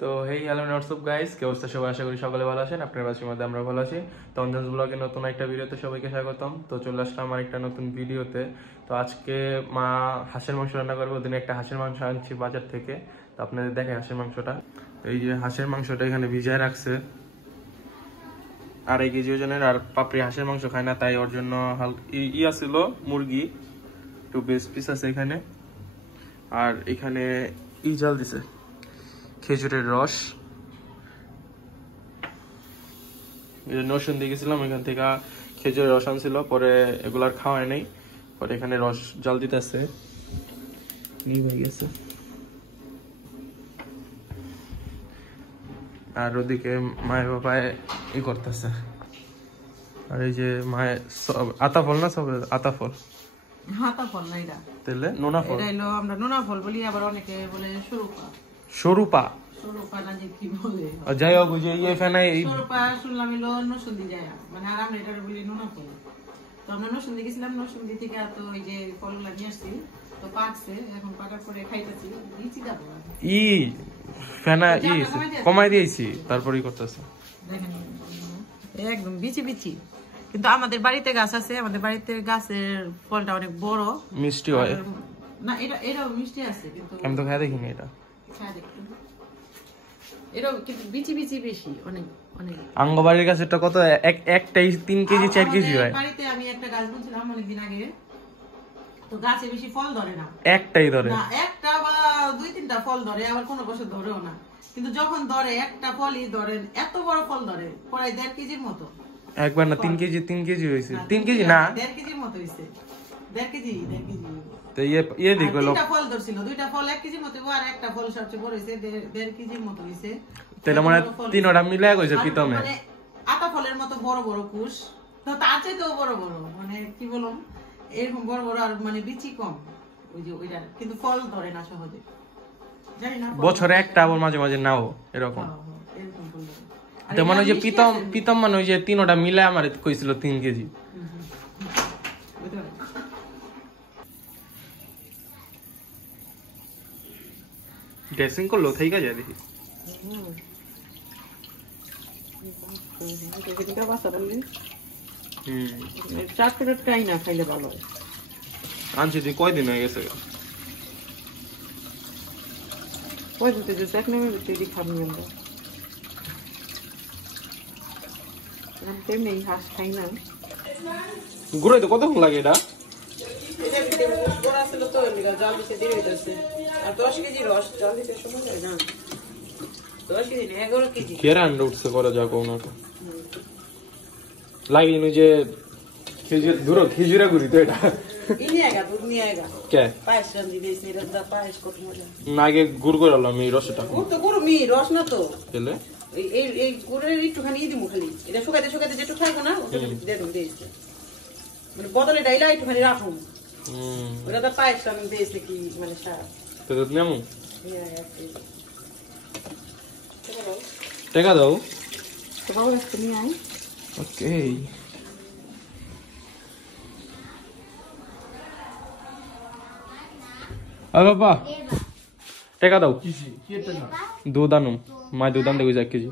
তো hey hello WhatsApp guys, কি অবস্থা সবাই? আশা করি সকলে ভালো আছেন। আপনার বাসের মধ্যে আমরা ভালো আছি। তো অঞ্জনস ব্লগে নতুন একটা ভিডিওতে সবাইকে স্বাগতম। তো চলে আসলাম আমার একটা নতুন ভিডিওতে। তো আজকে মা হাঁসের মাংস রান্না করবে। ওদিন একটা হাঁসের মাংস আনছি বাজার থেকে। তো আপনাদের দেখে হাঁসের মাংসটা, এই যে হাঁসের মাংসটা এখানে ভিজায় রাখছে। 2.5 কেজি ওজনের। আর পাপড়ি হাঁসের মাংস খায় না, তাই ওর জন্য ইয়া ছিল মুরগি, একটু বেশ পিস আছে এখানে। আর এখানে জাল দিছে খেজুরের রস। নরসিং দিয়ে গেছিলাম, এখান থেকে খেজুরের রস আনছিল, পরে এগুলার খাওয়াই নেই, পরে এখানে রস জাল দিতেছে। আর ওদিকে মায়ের বাবায় করতেছে। আর এই যে মায়ের আতা ফল না, সব আতা ফল, হাতা ফল না, এটা তাহলে নোনা ফল। এটা হলো আমরা নোনা ফল বলি, আবার অনেকে বলে সরুপা। সরুপা না যে কি বলে, যাই হোক, যে এখানে সরুপা শুনলাম হলো নরসিংদী যায়, মানে আর আমরা এটা বলি নোনা ফল। তো আমরা নরসিংদী গেছিলাম, নরসিংদী থেকে তো ওই যে ফলগুলা নিয়ে আসছি, তো পাকছে, এখন পাকার পরে খাইতেছি। কমাই দিয়েছি, তারপরেই করতেছে। দেখেন একদম বিচি বিচি, কিন্তু আমাদের বাড়িতে গাছ আছে, আমাদের বাড়িতে গাছের ফলটা অনেক বড়, মিষ্টি হয় না। এটাও মিষ্টি আছে, কিন্তু আমি তো খাই দেখিনি। এটা কিন্তু বিচি বিচি বেশি, অনেক অনেক। আঙ্গবাড়ির গাছ এটা কত, একটাই 3 কেজি 4 কেজি হয়। বাড়িতে আমি একটা গাছ বলছিলাম অনেকদিন আগে, তো গাছে বেশি ফল ধরে না, একটাই ধরে না, একটা বা 2-3টা ফল ধরে, আবার কোনো বছর ধরেও না। কিন্তু যখন ধরে একটা ফলই ধরে, এত বড় ফল ধরে, প্রায় 1.5 কেজির মতো। একবার না 3 কেজি হয়েছে, 3 কেজি না, 1.5 কেজির মতো হয়েছে, 1.5 কেজি। তো দেখো, 2টা ফল ধরছিল, 2টা ফল 1 কেজির মতো, আর একটা ফল সবচেয়ে বড় হয়েছে 1.5 কেজির মতো হয়েছে। তাহলে মানে 3টা মিলে হইছে পিতমে। মানে আটা ফলের মতো বড় বড় কুশ, তো তার চাইতেও বড় বড়, মানে কি বললাম, এরকম বড় বড়, আর মানে বিচি কম, ওই যে ওইটা, কিন্তু ফল ধরে না সহজে, জানি না, বছরে একটা, আবার মাঝে মাঝে নাও এরকম। এরকম ফল ধরে। তো মানে ওই যে পিতম মানে ওই যে 3টা মিলে আমার কইছিল 3 কেজি। ড্রেসিং করলো থাই কাজে দেখি। চাটটাই না খাইলে ভালো। আনছি তুই কয়দিন হয়ে গেছে? হাঁস খাই না। ঘুরাই তো কতক্ষণ লাগে এটা? খেজুরা গুড়ি তো এটা আগে গুড় করে এই রসটা, রস না তো, পেলে এই গুড়ের একটুখানি দিব, খালি এটা শুকাইতে শুকাইতে যেটু খাইবো না, মানে বদলে ডাইলা একটুখানি রাখুন, ওটা তো পায়েস আমি দিয়েছি কি মানে টাকা দাও। ওকে, বাবা টাকা দাও। দুধ আনুম, মায় দুধ আনতে গেছে 1 কেজি।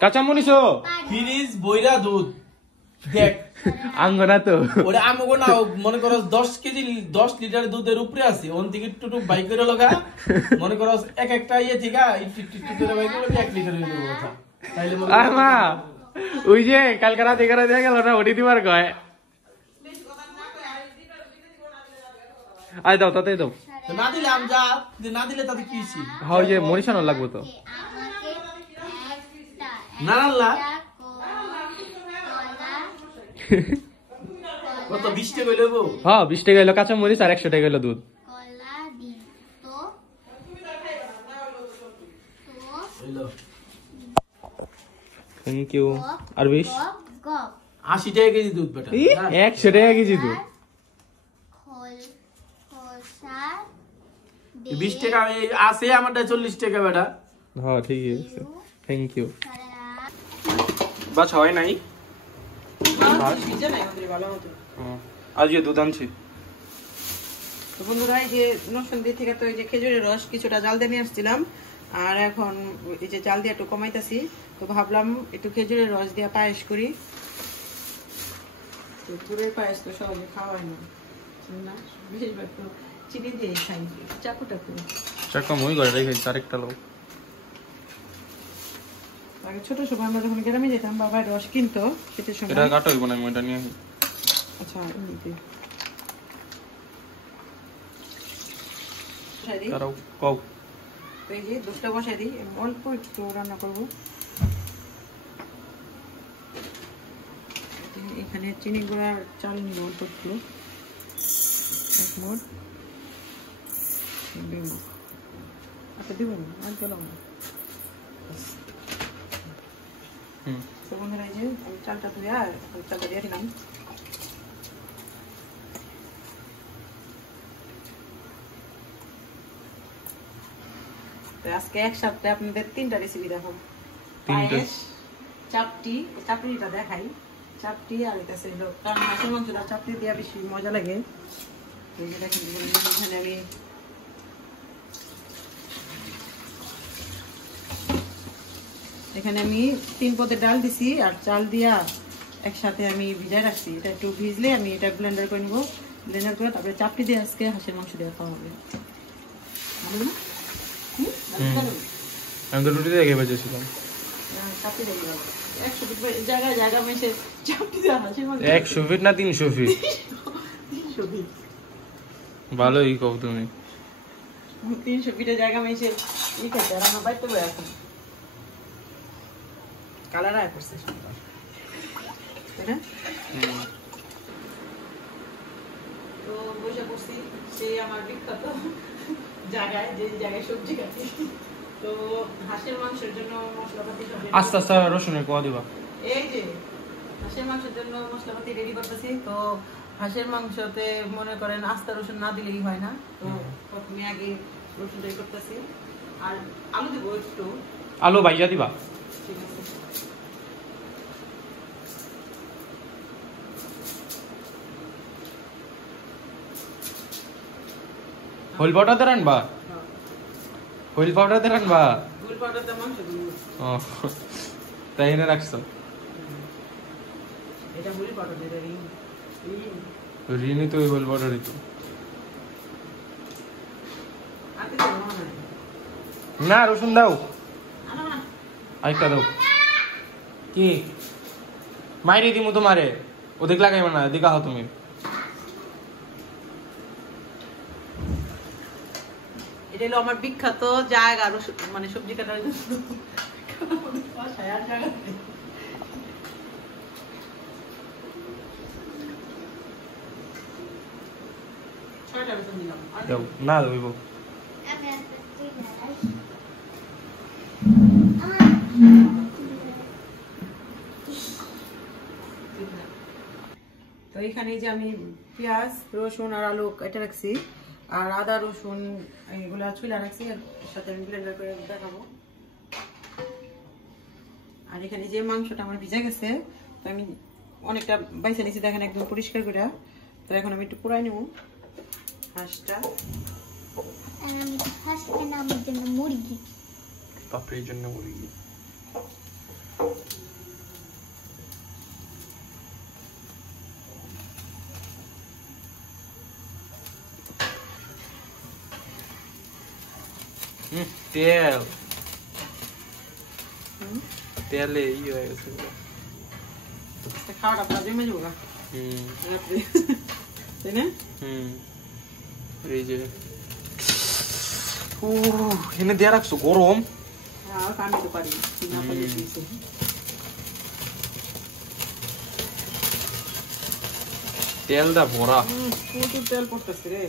কাঁচা মরিচ ফ্রিজ বইরা দুধ দেখ আঙ্গনা তো ওরে আমগো না, মনে করো 10 কেজি 10 লিটার দুধের উপরে আছে, ওন থেকে একটু বাইক করে লগা, মনে করো এক একটা ইয়ে থেকে একটু করে বাইক করে 1 লিটার হয়ে যাবে কথা। তাইলে মা ওই যে কালকে রাতে দেখা গেল না, ওটি দিবার কয়। আই দাও, তাতে দাও। না দিলে আম যা, না দিলে তাতে কি হইছে? হ্যাঁ, ওই যে মরিচানো লাগবে তো। না না কত 20 টাকা লইব? হ্যাঁ 20 টাকা হলো কাঁচা মরিচ, আর 100 টাকা হলো দুধ। Thank you. আর 20 80 টাকা কেজি দুধ বেটা, 100 টাকা কেজি দুধ। 20 টাকা আছে আমারটা 40 টাকা বেটা। হ্যাঁ ঠিক আছে, থ্যাংক ইউ। বাস হয় নাই, আজকে দুধ আনছি। তো বন্ধুরা এই যে নরসিংদী থেকে তো এই যে খেজুরের রস কিছুটা জাল দিয়ে নিয়ে আসছিলাম, আর এখন এই যে জাল দিয়ে একটু কমাইতেছি। তো ভাবলাম একটু খেজুরের রস দিয়ে পায়েস করি। তো গুড়ের পায়েস তো সহজে খাওয়া হয় না, বেশিরভাগ তো চিনি দিয়ে খাই। চাকু মই করে রেখে আরেকটা লোক আগে ছোট সময় আমরা যখন গ্রামে যেতাম বাবা রস কিনতো শীতের সময়। এটা কাটা হইব না, মইটা নিয়ে আসি। আচ্ছা এমনিতে কারো কও তো এই যে দুধটা বসাই দিই, অল্প একটু রান্না করবো। এখানে চিনি গুঁড়ার চাল নিব অল্প একটু, আচ্ছা দিব না আর গেলাম না। তো বন্ধুরা এই যে আমি চালটা ধুয়ে আর চালটা দিয়ে দিলাম। আজকে এক সপ্তাহে আপনাদের 3টা রেসিপি দেখাবো। পায়েস, চাপটিটা দেখাই, চাপটি আর এটা ছিল কারণ মাছের মাংসটা চাপটি দেওয়া বেশি মজা লাগে। এই যে দেখেন এখানে আমি 3 পদের ডাল দিছি আর চাল দিয়া একসাথে আমি ভিজায় রাখছি। এটা একটু ভিজলে আমি এটা ব্লেন্ডার করে নিবো, ব্লেন্ডার করে তারপরে চাপটি দিয়ে আজকে হাঁসের মাংস দিয়ে খাওয়া হবে। আমি তো রুটি দিয়ে খেয়ে বেঁচেছিলাম। 100 ফিট না 300 ফিট? ভালোই কও তুমি। 300 ফিটের জায়গা মেসে ই খেতে আর আমার বাইতে বই এখন কালার আয় করছে তাই না? তো বসে পড়ছি সেই আমার বিখ্যাত জায়গায়, যে জায়গায় সবজি কাটি। তো হাঁসের মাংসের জন্য মশলাপাতি আস্তে আস্তে রসুনের কোয়া দিবা। এই যে হাঁসের মাংসের জন্য মশলাপাতি রেডি করতেছি। তো হাঁসের মাংসতে মনে করেন আস্তা রসুন না দিলেই হয় না, তো প্রথমে আগে রসুন রেডি করতেছি আর আলু দেবো একটু। আলু ভাইয়া দিবা? ঠিক আছে। হুইল পাউডার দিয়ে রান্না? হুইল পাউডার দিয়ে রান্না? হুইল পাউডার দিয়ে মাংস দিব। ও তাই এনে রাখছো? এটা হুইল পাউডার দিয়ে রিনি তো হুইল পাউডারই তো। না রসুন দাও, আরেকটা দাও। কি মাইরে দিমু তোমারে? ওদিক লাগাইবে না, এদিকে আহ তুমি। এটা হলো আমার বিখ্যাত জায়গা, মানে সবজি কাটার জন্য। না দেব তো এখানে যে আমি পেঁয়াজ, রসুন আর আলু কেটে রাখছি আর আদা রসুন এগুলা চুলা রাখছি, এর সাথে আমি ব্লেন্ডার করে দেখাবো। আর এখানে যে মাংসটা আমার ভিজে গেছে, তো আমি অনেকটা বাইসে নিয়েছি দেখেন একদম পরিষ্কার করে। তো এখন আমি একটু পুরাই নেব হাঁসটা। আমার জন্য মুরগি, পাপড়ির জন্য মুরগি। তেল তেলে ই হয়ে গেছে খাওয়াটা আপনার জমে যাবো তাই না? এই যে এনে দিয়ে রাখছো গরম। হ্যাঁ আমি তো পারি তেলটা ভরা, প্রচুর তেল পড়তেছে রে।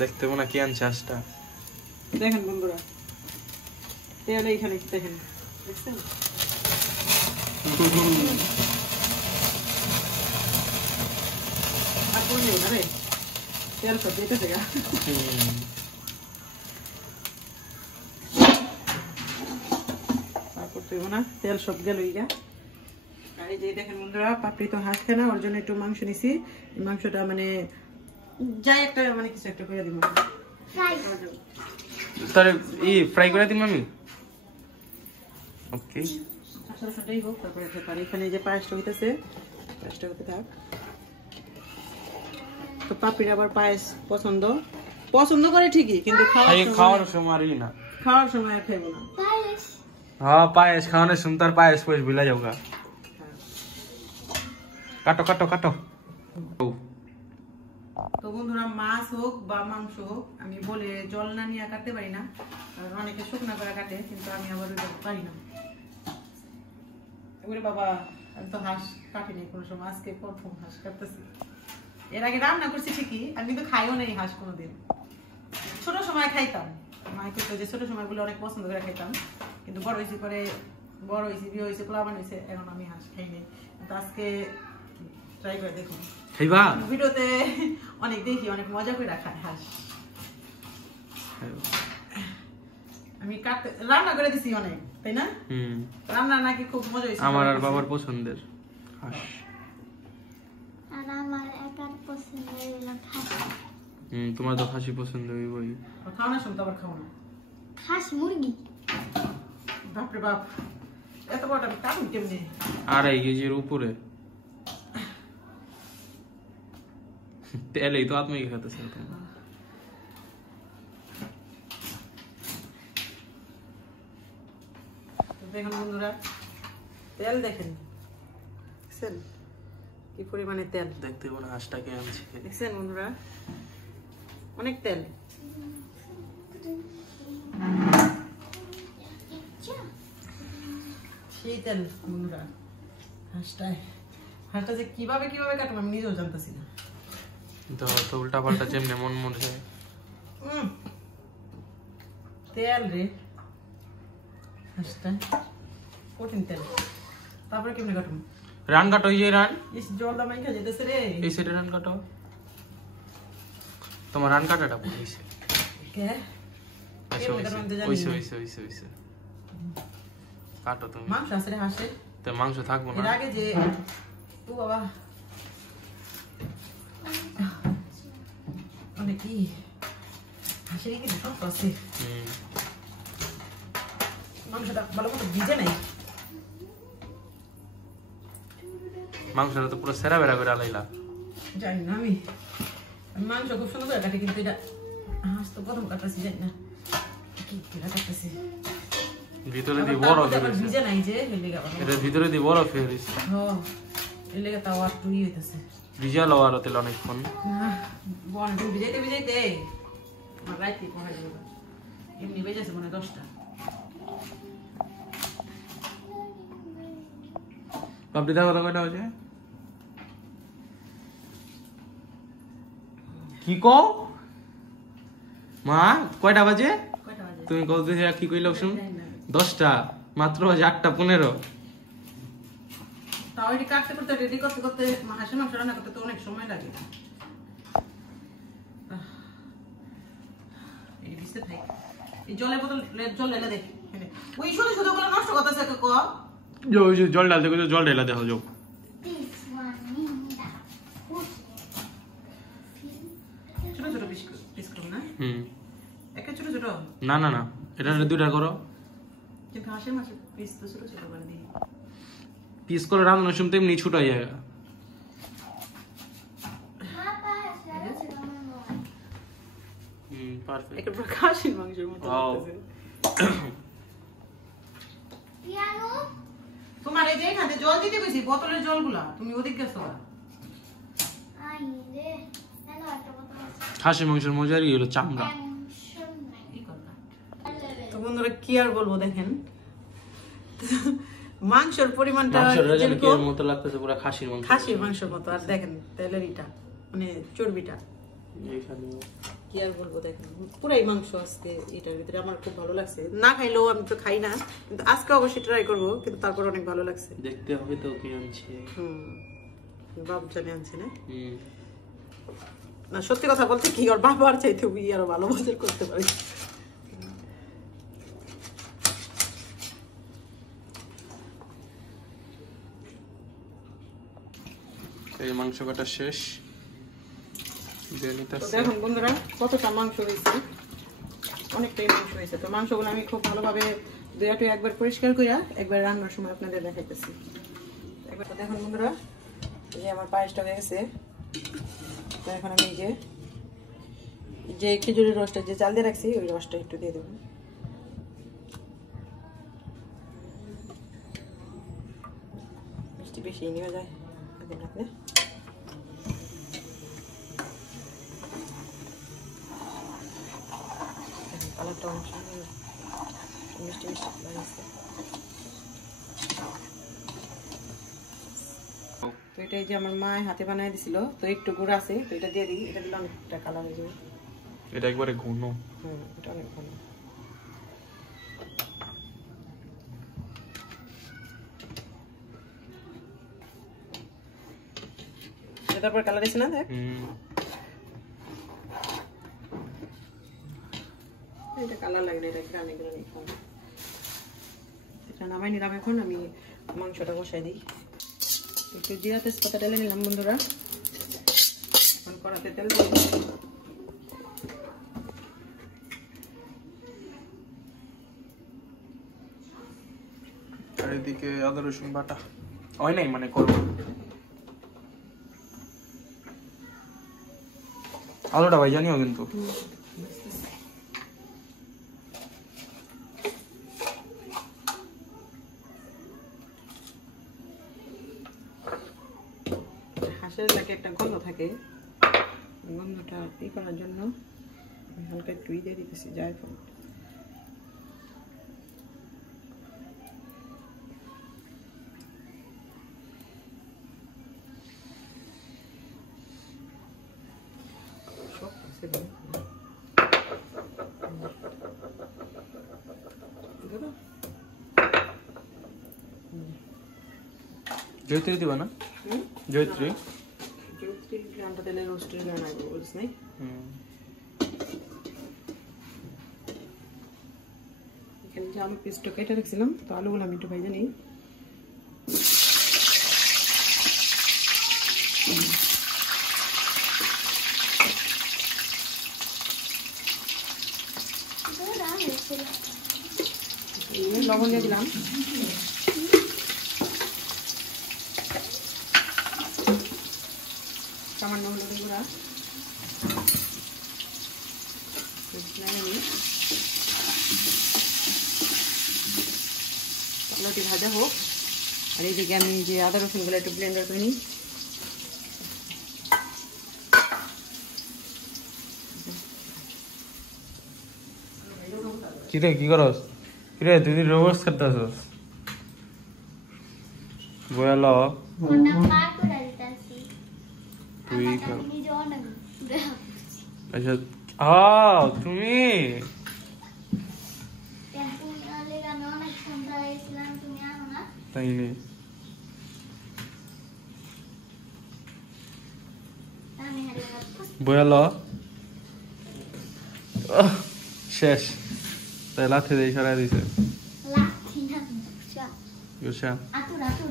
দেখতে না কি আনছে হাঁসটা। দেখেন বন্ধুরা তেল এইখানে দেখেন, দেখছেন? আর কোন নেই না রে, তেল সব যেতেছে গা। করতে হবে না, তেল সব গেল গা। আর এই যে দেখেন বন্ধুরা পাপড়ি তো হাঁস খায় না, ওর জন্য একটু মাংস নিছি। মাংসটা মানে যাই একটা মানে কিছু একটা করে দিব ফ্রাই তাহলে ফ্রাই করে দিন আমি। ওকে, সেটাই হোক, তারপরে ব্যাপার এখানে যে পায়েসটা হইতেছে, পায়েসটা হতে থাক। তো পাপির আবার পায়েস পছন্দ করে ঠিকই, কিন্তু খাওয়ার সময় আর না, খাওয়ার সময় আর খাইবো না। পায়েস হ্যাঁ পায়েস খাওয়ানোর সময় তার পায়েস পয়েস ভুলে যাও গা। কাটো কাটো কাটো। তো বন্ধুরা, মাছ হোক বা মাংস হোক, আমি বলে জল না নিয়ে কাটতে পারি না, কারণ অনেকে শুকনা করে কাটে, কিন্তু আমি আবার পারি না। ওরে বাবা, আমি তো হাঁস কাটিনি কোনো সময়, আজকে প্রথম হাঁস কাটতেছি। এর আগে রান্না করছি ঠিকই, আমি কিন্তু খাইও নেই হাঁস কোনোদিন। ছোট সময় খাইতাম, মাকে তো যে ছোট সময় বলে অনেক পছন্দ করে খাইতাম, কিন্তু বড় হয়েছি বিয়ে হয়েছে, পোলাবান হয়েছে, এখন আমি হাঁস খাই নাই। কিন্তু আজকে ট্রাই করে দেখুন, খাইবা? ভিডিওতে অনেক দেখি, অনেক মজা করে খায় হাঁস। আমি রান্না করে দিছি অনেক, তাই না? রান্না নাকি খুব মজা হয়েছে আমার আর বাবার পছন্দের হাঁস। আর আমার একার পছন্দের হলো খাসি। তোমার তো খাসি পছন্দ হইবই। খাওয়ানোর সময় তো আবার খাও না। খাসি মুরগি বাপরে বাপ, এত বড় আমি কাটুন কেমনি? 2.5 কেজির উপরে তেলেই তো আত্মাই খেতেছে। দেখুন বন্ধুরা, তেল দেখেন, দেখছেন কি পরিমাণে তেল? দেখতে মনে হাঁসটাকে আনছি। দেখছেন বন্ধুরা, অনেক তেল। সেই তেল বন্ধুরা, হাঁসটা যে কিভাবে কাটবো আমি নিজেও জানতেছি না। তো উল্টা পাল্টা যেমনি মন মন যায়। তেল রে, হাঁসটা কঠিন তেল। তারপরে কেমনে কাটবো? রান কাটো, এই যে রান, জল দামাই খা যেতেছে রে। এই সাইডে রান কাটো। তোমার রান কাটাটা বলিছে। কে ওইসে কাটো তুমি। মাংস আছে রে হাঁসে, তো মাংস থাকবো এর না। আগে যে ও বাবা অনেক কি হাঁসের কি সব আছে। মাংসটা ভালো মতো ভিজে নাই, মাংসটা তো পুরো সেরা বেড়া করে আলাইলা। জানি না আমি মাংস খুব সুন্দর করে কাটে, কিন্তু এটা হাঁস তো প্রথম কাটতেছি, জানি না কি কাটতেছি। ভিতরে দিয়ে বড় ভিজে নাই যে লেগে, এটা ভিতরে দিয়ে বড় ফেরিস। হ্যাঁ এর লেগে তাও আর টুই হইতেছে। ভিজা লওয়ার তেল অনেকক্ষণ। বল ভিজাইতে আমার রাইতে পড়া যাবে, এমনি বেজেছে মনে 10টা। পাপড়ি দা কত কয়টা হয়েছে? কি কো মা, কয়টা বাজে? কয়টা বাজে? তুমি কত কি কইলো শুন? 10টা, মাত্র বাজে 8:15। তাও এটি কাটতে করতে রেডি করতে হাঁসের মাংস রান্না করতে তো অনেক সময় লাগে। এই ভিজতে থাক, এই জলের বোতল জল ঢেলে দেখ, ওই শুধু গুলো নষ্ট করতেছে ক। জল ডালতে কইছো, জল ঢেলা দেখো যাও। this one in the food. ছোট পিস করো না, একটা ছোট না না না, এটা 2টা করো। কিন্তু হাঁসের মাংস পিস তো ছোট করে দিই, পিস করে রান্নার সময় তেমনি ছুটাই যায়। Papa, that's perfect. একটা পুরো খাসির মাংসের মতো লাগতেছে। piano. তোমার এই যে এখানে জল দিতে বেশি, বোতলের জলগুলা তুমি ওদিক গেছো। Ay, de. Hello, একটা কথা আছে। খাসি মাংসের মজারই হলো চামড়া। Tension নাই। কি কথা? তো বন্ধুরা কি আর বলবো, দেখেন মাংসের পরিমাণটা যেরকম মতো লাগতেছে পুরো খাসির মাংস। খাসির মাংসের মতো, আর দেখেন তেলের ইটা মানে চর্বিটা, কি আর বলবো, দেখেন পুরাই মাংস আজকে এটার ভিতরে। আমার খুব ভালো লাগছে, না খাইলেও আমি তো খাই না, কিন্তু আজকে অবশ্যই ট্রাই করবো, কিন্তু তারপর অনেক ভালো লাগছে। দেখতে হবে তো কি আনছে। বাপ জানে আনছে না, না সত্যি কথা বলতে কি ওর বাবার চাইতে আরো ভালো বাজার করতে পারি। এই মাংস কাটা শেষ, তো দেখুন বন্ধুরা কতটা মাংস হয়েছে, অনেকটাই মাংস হয়েছে। তো মাংসগুলো আমি খুব ভালোভাবে দুয়াটু একবার পরিষ্কার করে একবার রান্নার সময় আপনাদের দেখাইতেছি। একবার তো দেখুন বন্ধুরা, এই যে আমার পায়েসটা হয়ে গেছে। তো এখন আমি যে খেজুরের রসটা যে চাল দিয়ে রাখছি ওই রসটা একটু দিয়ে দেবো। মিষ্টি বেশি নিয়ে যায় আপনি কালারটা অনেক সুন্দর, মিষ্টি মিষ্টি লাগছে। তো এটাই যে আমার মা হাতে বানায় দিছিল, তো একটু গুড় আছে, তো এটা দিয়ে দিই। এটা দিলে অনেকটা কালার হয়ে যাবে। এটা একবারে ঘন। এটা অনেক ভালো। তারপর কালার এসে না দেখ, এটা কালার লাগে না, এটা গ্রামে গ্রামে খাওয়া। এটা নামাই নিলাম। এখন আমি মাংসটা বসাই দিই। একটু জিরা তেজপাতা ঢেলে নিলাম বন্ধুরা। এখন কড়াতে তেল দিই। আর এদিকে আদা রসুন বাটা হয় নাই, মানে করবো। আলুটা ভাই জানিও কিন্তু হাঁসের লাগে একটা গন্ধ থাকে, গন্ধটা করার জন্য হালকা একটু দিয়ে দিতেছি জায়ফল। জয়ত্রী দিবা না? জয়ত্রী গ্রামটা তেলে রোস্টের বানাবো বলছ নাই? এখানে যে আলু পিসটা কেটে রাখছিলাম, তো আলুগুলো আমি একটু ভাজে নিই। লবণ দিয়ে দিলাম। সামান্য হলুদ গুঁড়া, আলুটি ভাজা হোক। আর এইদিকে আমি যে আদা রসুনগুলো একটু ব্লেন্ডার করে নিই। কিরে কি করস? কিরে তুই রোবস করতেছস? বয়াল ওটা পার করে দিতাছি। তুই আমি নিজে অনেক আচ্ছা। তুমি আমি অনেক সন্ধ্যা হয়েছিলাম, তুমি আনো না? তাই নেই। আমি হারিয়ে বয়াল শেষ। তাই লাথি দিয়ে সরাই দিছে। লাঠি না গুছা আতুর আতুর।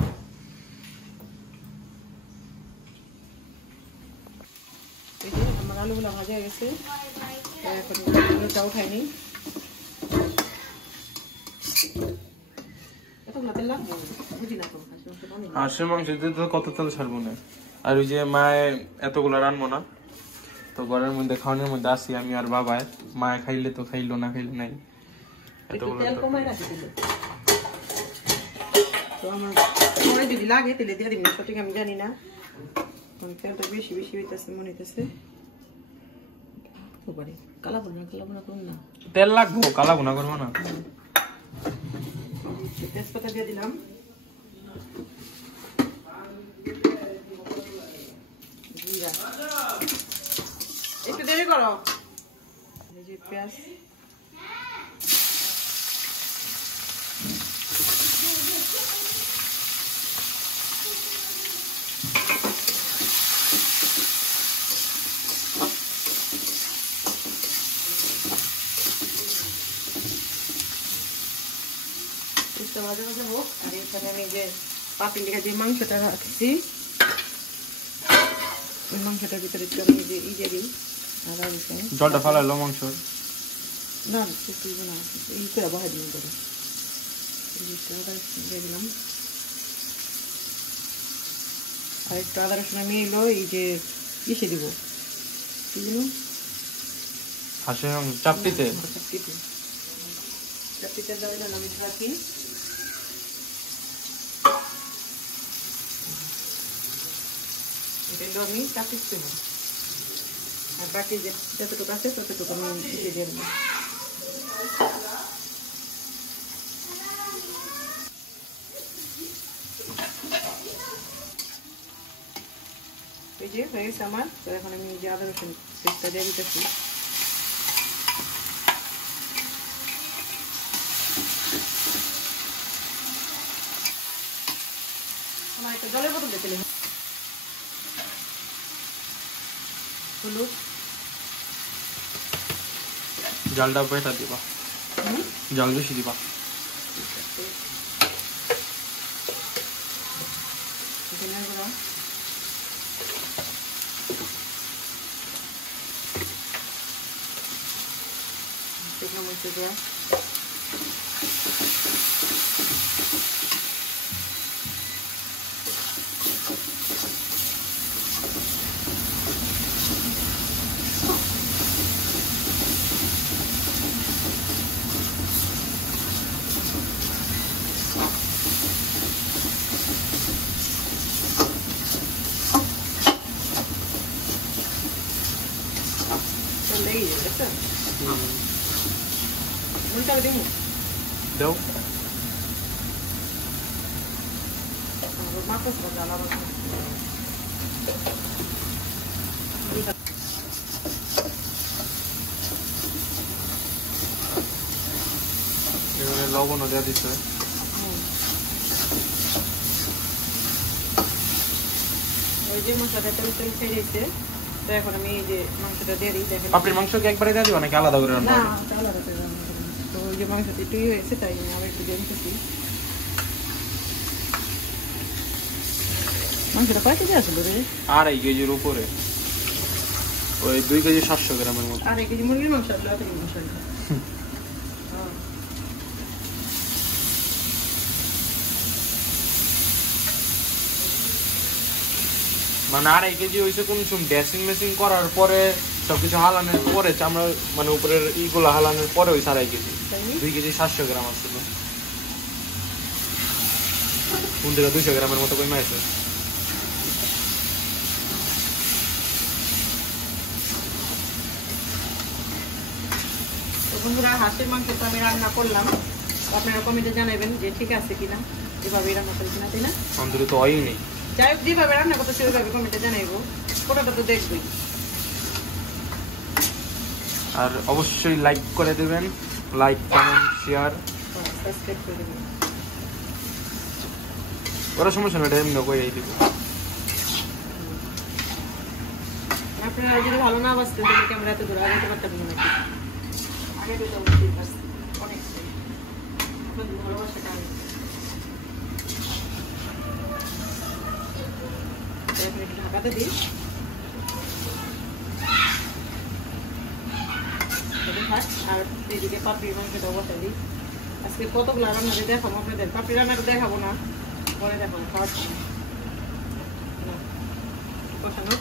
এই যে আমার আলুগুলো ভাজা হয়ে গেছে, এখন আলুটা উঠাই নিই। এতগুলো তেল লাগবে বুঝি না তো, হাঁসের মাংস তো কত তেল ছাড়বো না। আর ওই যে মায়ে এতগুলো রানবো না, তো ঘরের মধ্যে খাওয়ানোর মধ্যে আসি আমি আর বাবায়। মায়ে খাইলে তো খাইলো, না খাইলে নাই। তেল কমাই রাখি দিলে তো আমার পরে যদি লাগে তেলে দিয়ে দিবি, সঠিক আমি জানি না। তেলটা বেশি বেশি হইতেছে মনে হইতেছে। কালা বোনা করুন না, তেল লাগবো, কালা ভুনা করবো না। তেজপাতা দিয়ে দিলাম, জিরা একটু দেরি করো। এই যে পেঁয়াজ, ভাজা ভাজা হোক। আর এখানে আমি যে পাতিল থেকে যে মাংসটা রাখছি, ওই মাংসটার ভিতরে একটু আমি যে দিয়ে দিই। আদা রসুন জলটা ফালাইলো মাংস না কিছু না এই করে বহাই দিন করে আদা রসুন দিয়ে দিলাম আর একটু আদা রসুন আমি এলো এই যে ইসে দিব কি দিন হাঁসের চাপটিতে চাপটিতে দেওয়া দিলাম আমি রাখি এটা আমি চাপিতে দেবো আর বাকি যতটুকু আছে ততটুকু আমি দিয়ে দেবো এই যে হয়ে গেছে আমার তো এখন আমি যে আদা রসুন পেস্টটা দিয়ে দিতেছি আমার একটা জলের বোতল দিতে হবে হলুদ জালটা বেটা দিবা জাল বেশি দিবা ধনিয়া গুঁড়া শুকনো মরিচের গুঁড়া লেগে যাচ্ছে মরিচটা দিব দাও মাথা জ্বালা এখানে লবণও দেওয়া দিচ্ছে ওই যে মশলাটা তেল তেল ছেড়ে দিয়েছে তো এখন আমি এই যে মাংসটা দিয়ে দিই দেখেন পাপড়ির মাংস কি একবারে দিয়ে দিবা নাকি আলাদা করে রান্না না করবে? আলাদা করে রান্না করবো। তো ওই যে মাংসটা একটু হয়েছে তাই আমি আবার একটু দিয়ে দিতেছি মাংসটা কয় কেজি আসলো রে 2.5 কেজির উপরে ওই 2 কেজি 700 গ্রামের মতো 2.5 কেজি মুরগির মাংস আসলো এত কেজি মাংস আসলো মানে 2.5 কেজি হয়েছে কোন সময় ড্রেসিং মেসিং করার পরে সবকিছু হালানোর পরে চামড়া মানে উপরের ইগুলো হালানোর পরে ওই 2.5 কেজি 2 কেজি 700 গ্রাম আসছিল কোন থেকে 200 গ্রামের মতো কমে আছে তো বন্ধুরা হাঁসের মাংসটা আমি রান্না করলাম আপনারা কমেন্টে জানাবেন যে ঠিক আছে কিনা এভাবে রান্না করি কিনা তাই না অন্তরে তো হয় নেই যাই হোক যেভাবে রান্না করতে সেভাবে কমেন্টে জানাইবো ফটোটা তো দেখবই আর অবশ্যই লাইক করে দেবেন লাইক কমেন্ট শেয়ার সাবস্ক্রাইব করে দেবেন ওরা সমস্যা নেই টাইম না কই এই দিব আপনারা যদি ভালো না বাসতে তাহলে ক্যামেরা এত দূরে আগাতে পারতেন না নাকি আগে তো অবশ্যই বাস অনেক ভালোবাসাটা একটু ঢাকাতে দিই আর এদিকে পাপড়ির মাংসটা বসাই দিই আজকে কতগুলো রান্না দেখাবো আপনাদের পাপড়ি রান্নাটা দেখাবো না পরে দেখাবো খাওয়ার সময় কষানো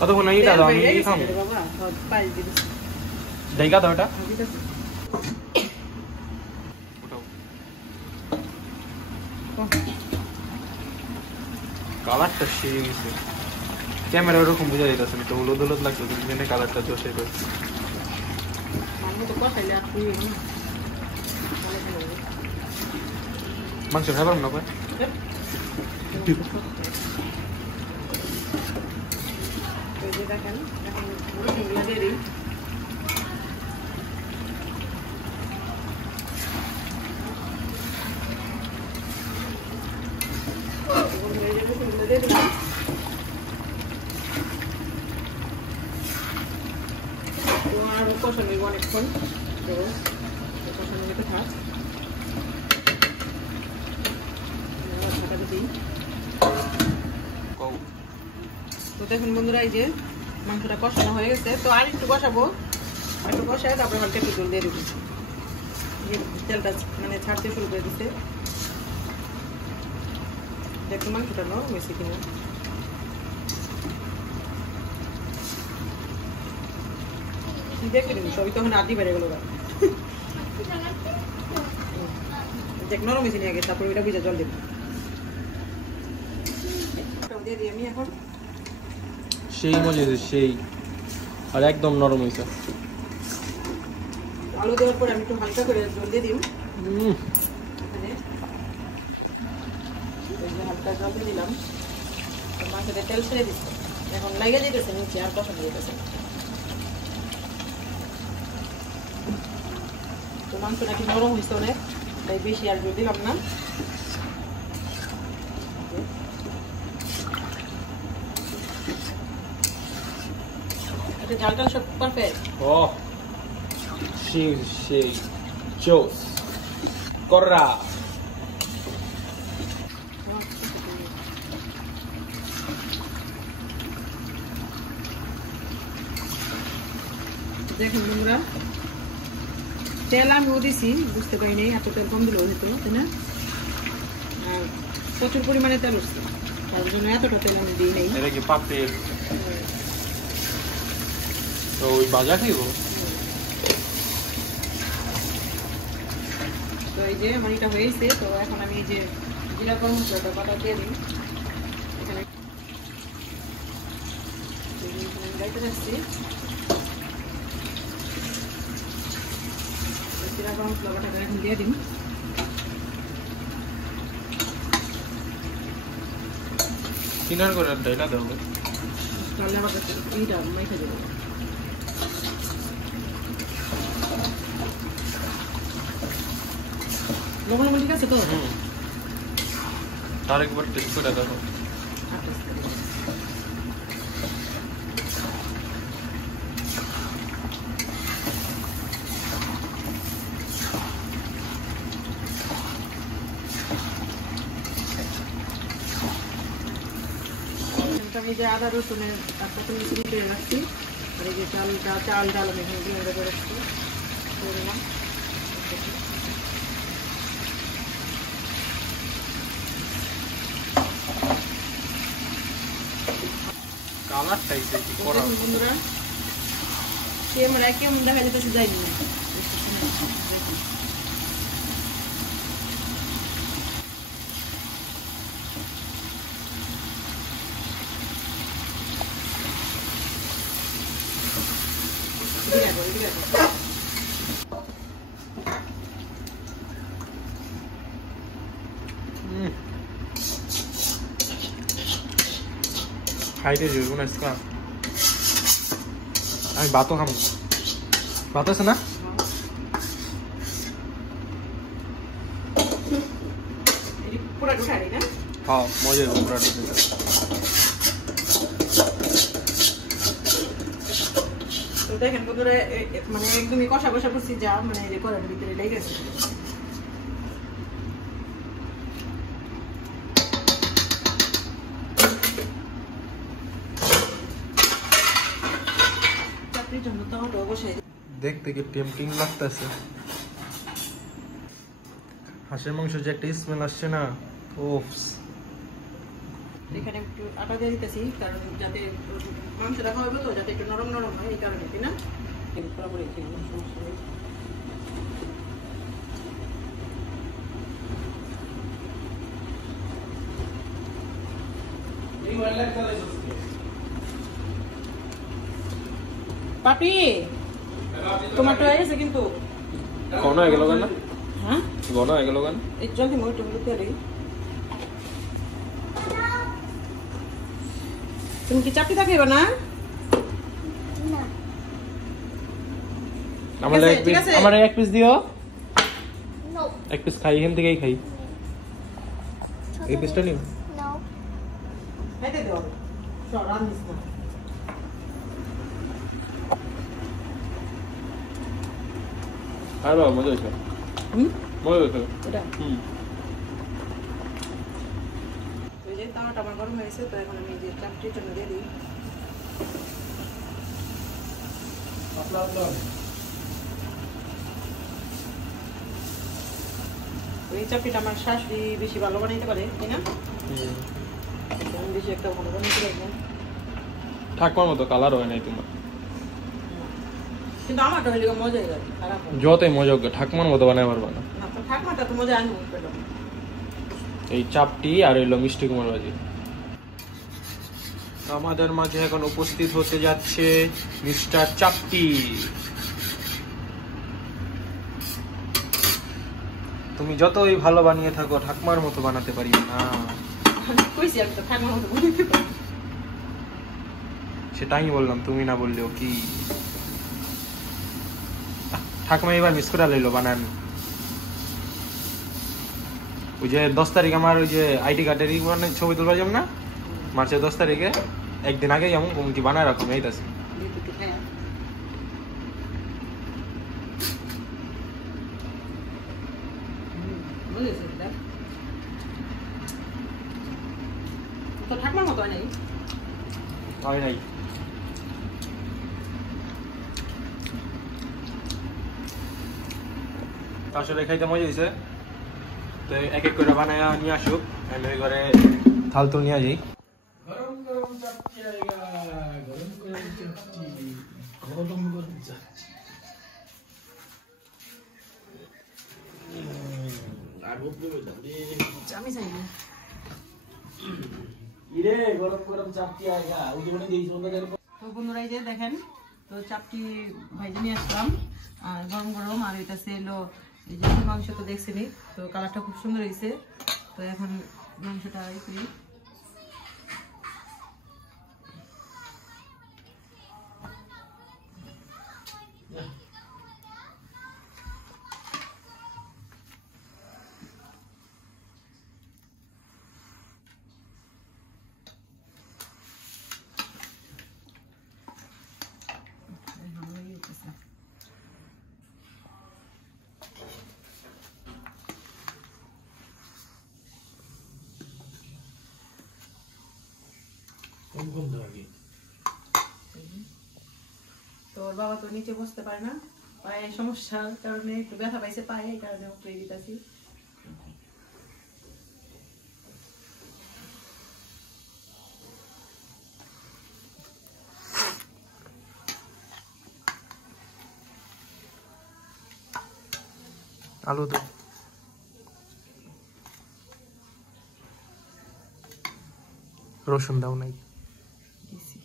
কতক্ষণ এইটা দাও আমি এই খাবো বাবা পাইল দিবি দেখা দাও এটা ঠিক আছে কালারটা সেই গেছে ক্যামেরা ওরকম বোঝা যাইতেছে না তো হলুদ হলুদ লাগছে কিন্তু কালারটা জোশে রয়েছে আমি তো কষাইলে আর তুই না মাংস খাবার না ভাই দেখেন এখন রসুনগুলো দিয়ে দিই দিয়ে দিলাম তো আর কষানো অনেকক্ষণ তো কষানো নিতে থাক দিই তো দেখুন বন্ধুরা এই যে মাংসটা কষানো হয়ে গেছে, তো আর একটু কষাবো, একটু কষায় তারপরে হালকা একটু জল দিয়ে দেবো। তেলটা মানে ছাড়তে শুরু করে দিচ্ছে, দেখো মাংসটা নরম হয়েছে কিনা। দেখে নিবি সবই তখন আদি বেড়ে গেল, দেখ নরম হয়েছে নিয়ে আগে, তারপরে ওইটা বুঝে জল দেবো। দিয়ে দিই আমি এখন, সেই মজা হয়েছে সেই, আর একদম নরম হয়েছে। আলু দেওয়ার পরে আমি একটু হালকা করে জল দিয়ে দিই, এখানে হালকা জল দিয়ে দিলাম, মাংসটা তেল ছেড়ে দিচ্ছে, এখন লেগে যেতেছে নিচে আর কষানো যেতেছে। তো মাংসটা কি নরম হয়েছে অনেক, তাই বেশি আর জল দিলাম না। জাল টাল সব পারফেক্ট। ও সেই সেই জোস করা। দেখুন বন্ধুরা, তেল আমিও দিছি, বুঝতে পারি নাই এত তেল কম দিলেও হতো, তাই না? আর প্রচুর পরিমাণে তেল উঠছে, তার জন্য এতটা তেল আমি দিই নাই। এটা কি পাপড়ি? তো ওই ভাজা খাইব। তো এই যে আমার এটা হয়েছে, তো এখন আমি এই যে জিরা গরম মশলাটা বাটা দিয়ে দিই এখানে, গাইতে যাচ্ছি। জিরা গরম মশলা বাটাটা এখন দিয়ে দিন। কিনার করে ডাইলা দেবো, তাহলে আবার এইটা মাইখা দেবো। লবণ ঠিক আছে তো? তার একবার টেস্ট করে দেখো। আমি যে আদা রসুনের প্রথম মিশিয়ে রাখছি, আর এই যে চাল ডাল আমি এখানে ব্লেন্ডার করে রাখছি, করে দিলাম। কালারটাই কি করা বন্ধুরা, ক্যামেরা কেমন দেখা যেতেছে যাইনি না, খাইতে যাবো না আজকে, আমি ভাতও খাবো। ভাত আছে না? পুরা ঢুকাই না? হ্যাঁ মজা হবে পুরা। তো দেখেন বন্ধুরা, মানে একদমই কষা কষা করছি, যা মানে যে করার ভিতরে লেগে গেছে। চাকরির জন্য তো বসে দেখতে কি টেম্পটিং লাগতেছে। হাঁসের মাংস যে একটা স্মেল আসছে না, ওফস। এখানে একটু আটা দিয়ে দিতেছি, কারণ যাতে মাংসটা খাওয়াবে তো, যাতে একটু নরম নরম হয়, এই কারণে, তাই না? পুরোপুরি সমস্যা নেই। পাপি টমেটো হয়ে গেছে কিন্তু ঘন হয়ে গেল কেন? হ্যাঁ ঘন হয়ে গেল কেন? এই জলদি মই টমেটো তৈরি। তুমি কি চাপটি দেখাইবে না? না আমার এক পিস দিও, নো এক পিস খাই, এখান থেকেই খাই। এই পিসটা নিও। নো খাইতে দাও, সব রান্নিস না। আর বাবা মজা হয়েছে, মজা হয়েছে। এটা ওই যে তাওয়াটা আমার গরম হয়েছে, তো এখন আমি যে চাপটির জন্য দিয়ে দিই। এই চাপটিটা আমার শাশুড়ি বেশি ভালো বানাইতে পারে, তাই না? আমি বেশি একটা ভালো বানাইতে পারি না, ঠাকুমার মতো কালার হয় নাই তোমার, কিন্তু আমারটা হইলে মজাই লাগে, খারাপ হয় যতই মজা হোক ঠাকুমার মতো বানাই পারবা না। না। তো ঠাকুমাটা তো মজা আনবো পেলাম। এই চাপটি আর হইলো মিষ্টি কুমড় ভাজি। আমাদের মাঝে এখন উপস্থিত হতে যাচ্ছে মিস্টার চাপটি। তুমি যতই ভালো বানিয়ে থাকো ঠাকুমার মতো বানাতে পারি না। কইছি আমি তো ঠাকুমার মতো বানাইতে পারি। সেটাই বললাম, তুমি না বললেও কি। ঠাকুমা এবার মিস করে লইলো বানান। ওই যে 10 তারিখ আমার ওই যে আইডি কার্ডের মানে ছবি তুলবা যাম না, মার্চের 10 তারিখে, একদিন আগে যেমন কি বানায় রাখো এই আছে। তো ঠাকুমার মতো হয় নাই। হয় নাই। আসলে খাইতে মজা হয়েছে, তো এক এক করে বানায় নিয়ে আসুক, আমি ওই ঘরে থাল তো নিয়ে যাই। গরম গরম চাপটি আएगा, গরম গরম চাপটি, গরম গরম চাপটি। আগো পুরো দাদি আমি চাই না। ইরে গরম গরম চাপটি আएगा, ওই যে বলে দিয়েছি ওদের। তো বন্ধুরা এই যে দেখেন, তো চাপটি ভাইজে নিয়ে আসলাম আর গরম গরম, আর এটা ছিল এই যে মাংস, তো দেখছিনি, তো কালারটা খুব সুন্দর হয়েছে। তো এখন মাংসটা করি। কম কম দাও আগে। তো ওর বাবা তো নিচে বসতে পারে না, পায়ে সমস্যার কারণে একটু ব্যথা পাইছে পায়ে, এই কারণে ওকে দিতেছি। আলু তো রসুন দাও নাই। দিছি।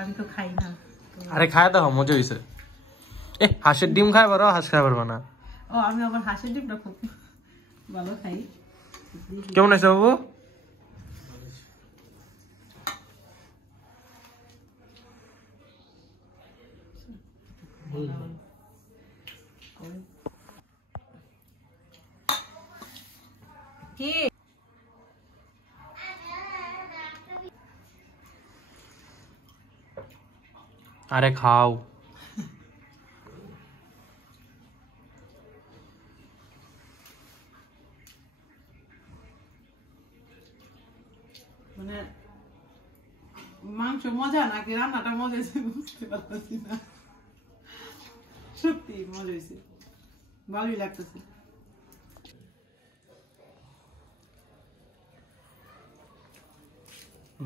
আমি তো খাই না। আরে খায় দাও, মজা হয়েছে। হাঁসের ডিম খায় পারো, হাঁস খায় পারবা না? ও আমি আবার হাঁসের ডিমটা খুব ভালো খাই। কেমন আছে বাবু? কি আরে খাও। মানে মাংস মজা নাকি রান্নাটা মজা হয়েছে বুঝতে পারতেছি না। সত্যি মজা হয়েছে, ভালোই লাগতেছে।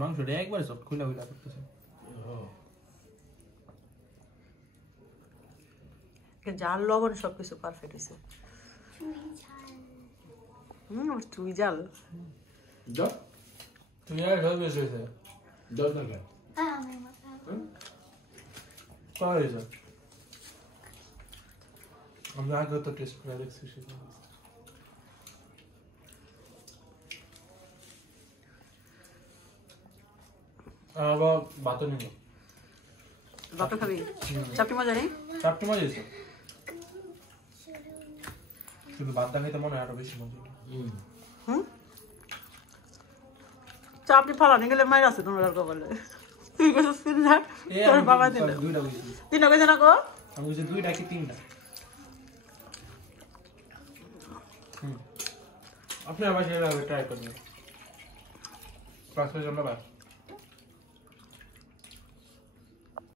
মাংসটা একবারে সব খুলে খুলে করতেছে। জাল লবণ সবকিছু পারফেক্ট হয়েছে। চুই জাল দাও তুই আর ঝোল বেশি হয়েছে। দাও না কেন? আমি মাথা কয় হয়েছে? আমি আগে তো টেস্ট করে দেখছি সেটা। আবার ভাতও নিব। ভাতটা খাবি? চাপটি মজা নেই? চাপটি মজা হয়েছে, শুধু ভাতটা খাইতে মনে হয় আরো বেশি মজা। চাপটি ফালানি গেলে মায়ের আছে তোমরা বলে তুই কইছিস তিনটা, তোর বাবা তিনটা। দুইটা বুঝছি তিনটা কইছে না গো? আমি বুঝছি দুইটা কি তিনটা। আপনার বাসায় ট্রাই করবেন। ক্লাসের জন্য বাস